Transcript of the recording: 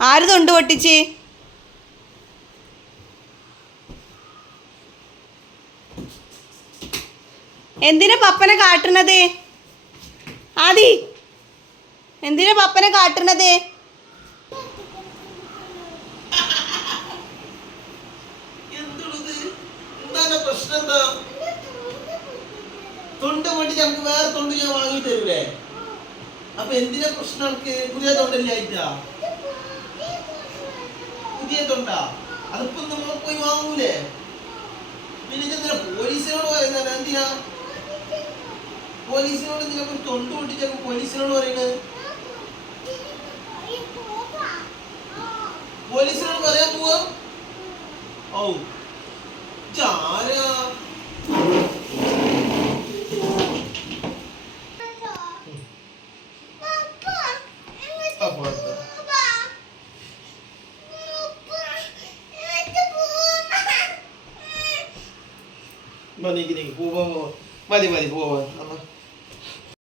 ആര് തൊണ്ട് പൊട്ടിച്ച്? എന്തിനാ പപ്പനെ കാട്ടണത്? ആദി എന്തിനാ പപ്പനെ കാട്ടണത്? തൊണ്ട് വേണ്ടി നമുക്ക് വേറെ തൊണ്ട് ഞാൻ വാങ്ങി തരൂലേ? അപ്പൊ എന്തിനാ പ്രശ്നം പുതിയ തൊണ്ടല്ലേ ആയിട്ടാ? പുതിയ തൊണ്ടാ അതിപ്പോ നമ്മൾ പോയി വാങ്ങൂലേ? പിന്നെ പോലീസിനോട് പറയുന്നത്? എന്തിനാ? പോലീസിനോട് എന്തിനാ ഒരു തൊണ്ട് പൊട്ടിച്ച പോലീസിനോട് പറയുന്നത് പോലീസിനോട് പറയാൻ പോവാ? ഔ. ഇതാരാ Manig din. Kuha mo. Mali, mali. Kuha. Ang